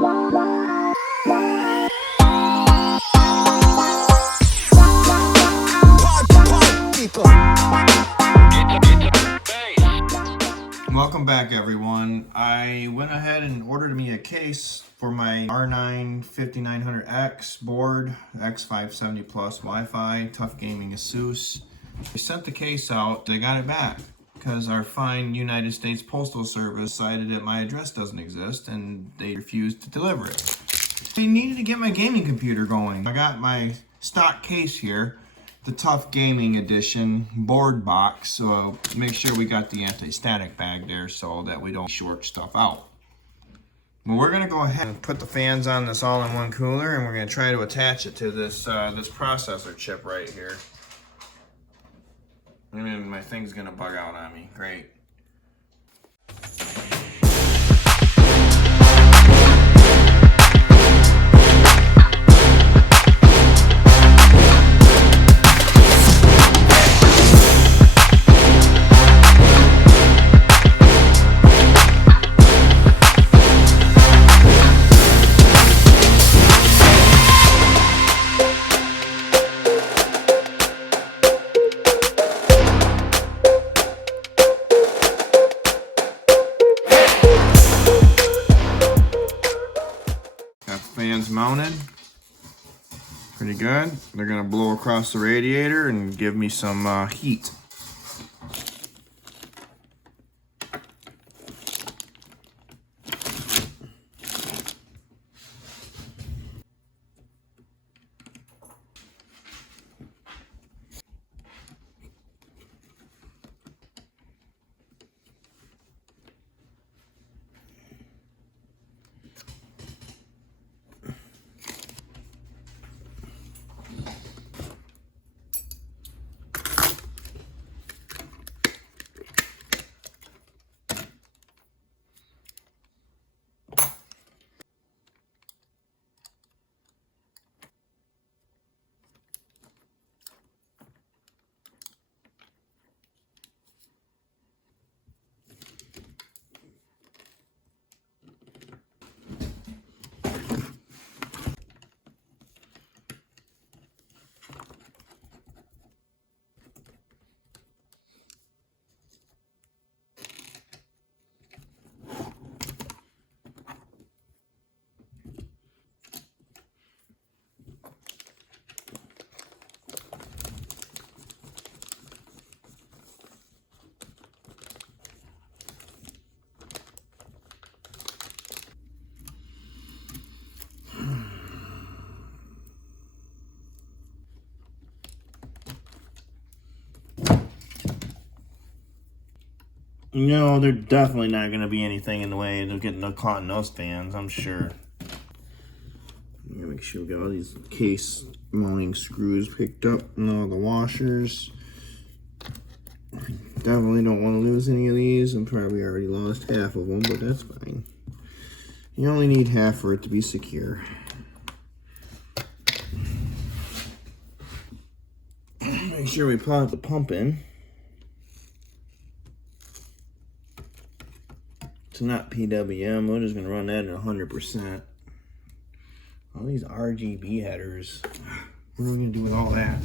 Welcome back, everyone. I went ahead and ordered me a case for my R9 5900X board, X570 Plus Wi-Fi, Tough Gaming Asus. I sent the case out. They got it back because our fine United States Postal Service decided that my address doesn't exist and they refused to deliver it. I needed to get my gaming computer going. I got my stock case here, the Tough Gaming Edition board box, so make sure we got the anti-static bag there so that we don't short stuff out. Well, we're gonna go ahead and put the fans on this all-in-one cooler, and we're gonna try to attach it to this this processor chip right here. And then my thing's gonna bug out on me. Great. Fans mounted, pretty good. They're gonna blow across the radiator and give me some heat. No, they're definitely not going to be anything in the way of getting caught in those fans, I'm sure. I'm going to make sure we got all these case mounting screws picked up and all the washers. Definitely don't want to lose any of these. I'm probably already lost half of them, but that's fine. You only need half for it to be secure. Make sure we plug the pump in. It's not PWM. We're just going to run that at 100%. All these RGB headers. What are we going to do with all that?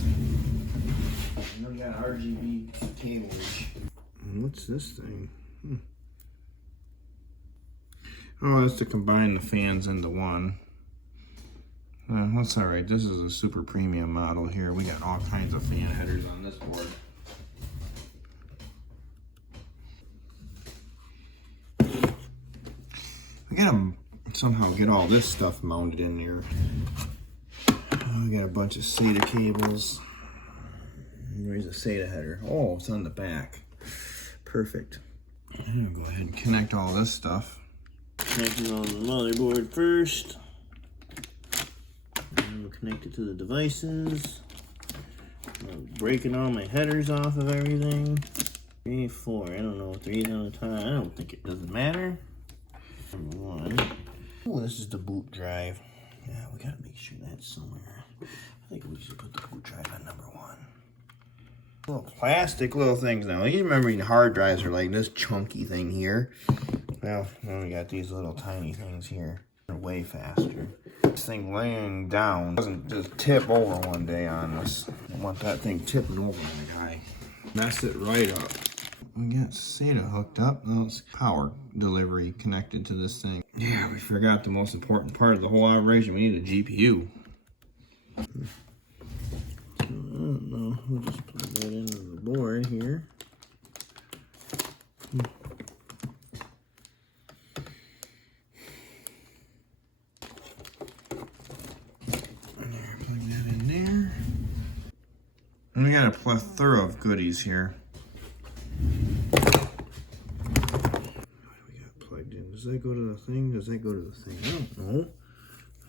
We got RGB cables. What's this thing? Oh, that's to combine the fans into one. That's alright. This is a super premium model here. We got all kinds of fan headers on this board. We gotta somehow get all this stuff mounted in there. We got a bunch of SATA cables. Where's the SATA header? Oh, it's on the back. Perfect. I'm gonna go ahead and connect all this stuff. Connecting on the motherboard first. And we'll connect it to the devices. I'm breaking all my headers off of everything. 3, 4. I don't know if they're either on the top. I don't think it doesn't matter. Number 1. Oh, this is the boot drive. Yeah, we gotta make sure that's somewhere. I think we should put the boot drive on number 1. Little plastic little things now. You remember the hard drives are like this chunky thing here. Well, now we got these little tiny things here. way faster. This thing laying down doesn't just tip over one day on us. I want that thing tipping over my guy. Mess it right up. We got SATA hooked up. Now it's power delivery connected to this thing. Yeah, we forgot the most important part of the whole operation. We need a GPU. I don't know. We'll just plug that into the board here. And we got a plethora of goodies here. What do we got plugged in? Does that go to the thing? Does that go to the thing? I don't know.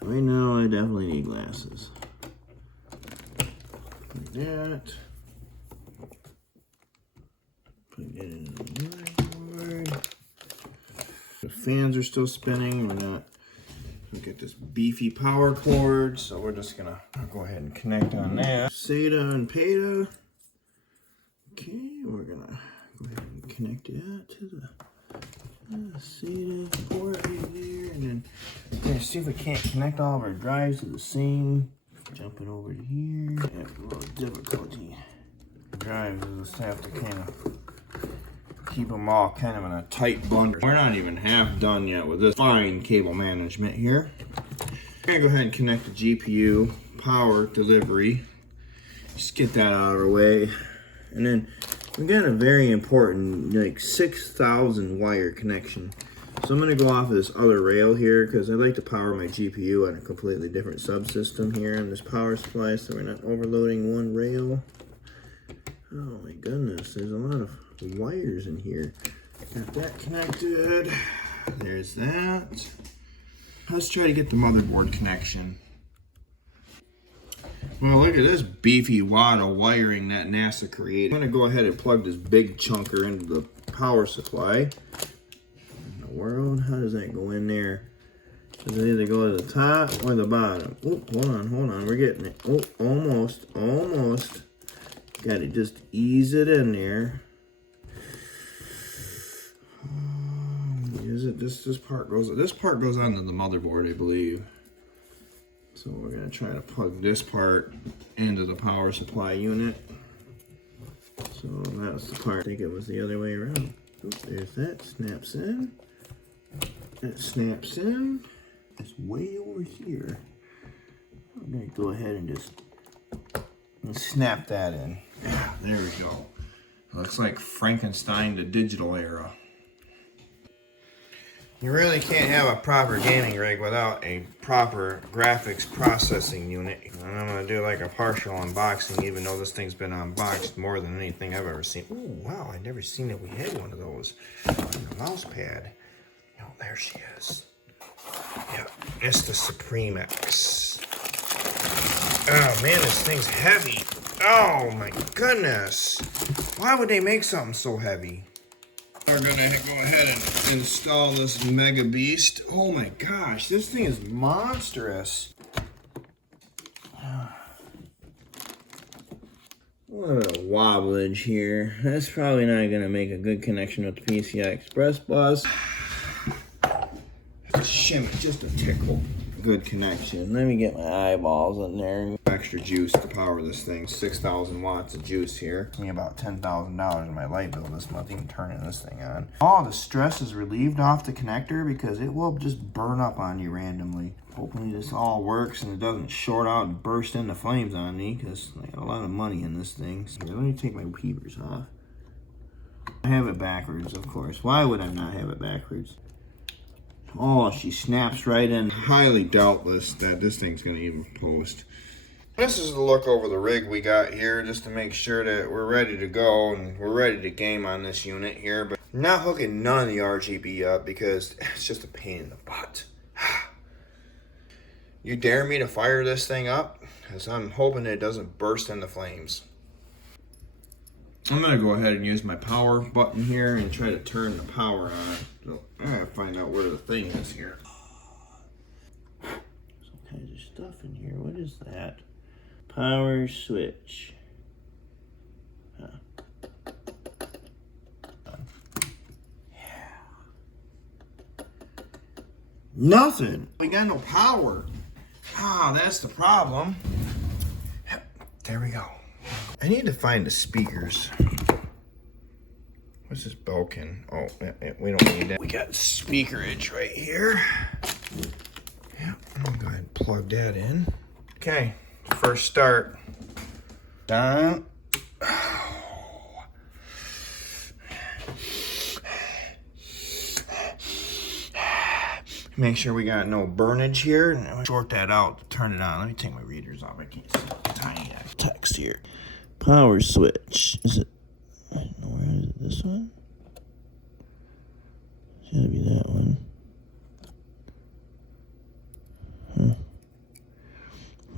Right now, I definitely need glasses. Like that. Put that in the motherboard. The fans are still spinning. We're not. Look at this beefy power cord, so we're just gonna go ahead and connect on that. SATA and PATA. Okay, we're gonna go ahead and connect that to the SATA port right there, and then we're gonna see if we can't connect all of our drives to the same. Jumping over to here, have a little difficulty. Drives just have to kind of keep them all kind of in a tight bundle. We're not even half done yet with this fine cable management here. We're gonna go ahead and connect the GPU power delivery. Just get that out of our way. And then we got a very important, like 6,000 wire connection. So I'm gonna go off of this other rail here because I like to power my GPU on a completely different subsystem here on this power supply so we're not overloading one rail. Oh my goodness, there's a lot of wires in here. Got that connected. There's that. Let's try to get the motherboard connection. Well, look at this beefy wad of wiring that NASA created. I'm gonna go ahead and plug this big chunker into the power supply. In the world, how does that go in there? Does it either go to the top or the bottom? Oh, hold on, we're getting it. Oh, almost. Gotta just ease it in there. Is it this part goes onto the motherboard, I believe. So we're gonna try to plug this part into the power supply unit. So that's the part. I think it was the other way around. Oops, there's that. Snaps in. That snaps in. It's way over here. I'm gonna go ahead and just snap that in. Yeah, there we go. Looks like Frankenstein the digital era. You really can't have a proper gaming rig without a proper graphics processing unit. And I'm gonna do like a partial unboxing, even though this thing's been unboxed more than anything I've ever seen. Ooh, wow, I'd never seen that we had one of those on the mouse pad. Oh, there she is. Yeah, it's the Supreme X. Oh man, this thing's heavy. Oh my goodness. Why would they make something so heavy? We're gonna go ahead and install this mega beast. Oh my gosh, this thing is monstrous. What a wobblage here. That's probably not gonna make a good connection with the PCI Express bus. Shimmy, just a tickle. Good connection. Let me get my eyeballs in there. Extra juice to power this thing. 6,000 watts of juice here. It's me about $10,000 in my light bill this month, even turning this thing on. All the stress is relieved off the connector because it will just burn up on you randomly. Hopefully this all works and it doesn't short out and burst into flames on me because I got a lot of money in this thing. So let me take my peepers off. I have it backwards, of course. Why would I not have it backwards? Oh, she snaps right in. Highly doubtless that this thing's gonna even post. This is the look over the rig we got here, just to make sure that we're ready to go and we're ready to game on this unit here. But I'm not hooking none of the RGB up because it's just a pain in the butt. You dare me to fire this thing up? Because I'm hoping it doesn't burst into flames. I'm gonna go ahead and use my power button here and try to turn the power on. So I gotta find out where the thing is here. Some kinds of stuff in here. What is that? Power switch. Huh. Yeah. Nothing. We got no power. Ah, that's the problem. There we go. I need to find the speakers. What's this Belkin? Oh, we don't need that. We got speakerage right here. Yeah, I'm gonna go ahead and plug that in. Okay, first start. Done. Make sure we got no burnage here. Short that out to turn it on. Let me take my readers off. I can't see the tiny text here. Power switch. Is it? I don't know, where is it? This one? It's gotta be that one. Huh.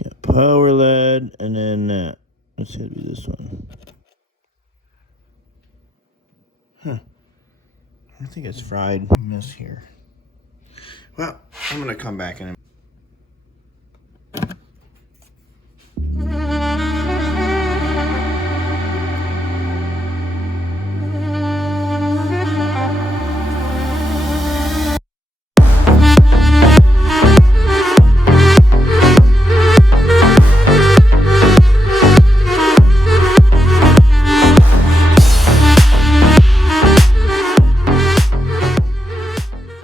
Got power LED and then that. It's gotta be this one. Huh. I think it's fried. Miss here. Well, I'm gonna come back in a